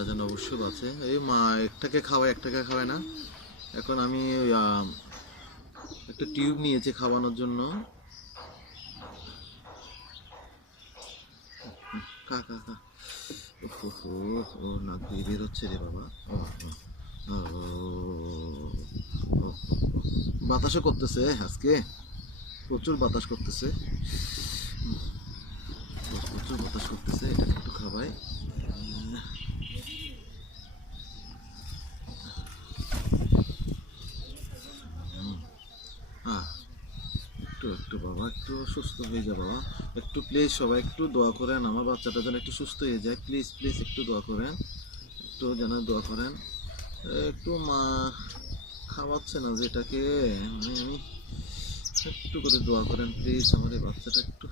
বাচ্চাটা যেন অবশ্যই বাঁচে। এই মা একটাকে খাওয়ায় না। এখন আমি একটা টিউব নিয়েছি খাওয়ানোর জন্য। খা খা খা। ও নাক দিয়ে বের হচ্ছে রে বাবা। ও, ও, ও, ও, বাতাসও করতেছে আজকে, প্রচুর বাতাস করতেছে, প্রচুর বাতাস করতেছে। এটাকে একটু খাওয়াই। আহ একটু একটু বাবা, একটু সুস্থ হয়ে যা বাবা। একটু প্লিজ সবাই একটু দোয়া করেন, আমার বাচ্চাটা যেন একটু সুস্থ হয়ে যায়। প্লিজ প্লিজ একটু দোয়া করেন, একটু যেন দোয়া করেন। একটু মা খাওয়াচ্ছে না যেটাকে, মানে আমি একটু করে দোয়া করেন প্লিজ, আমার এই বাচ্চাটা একটু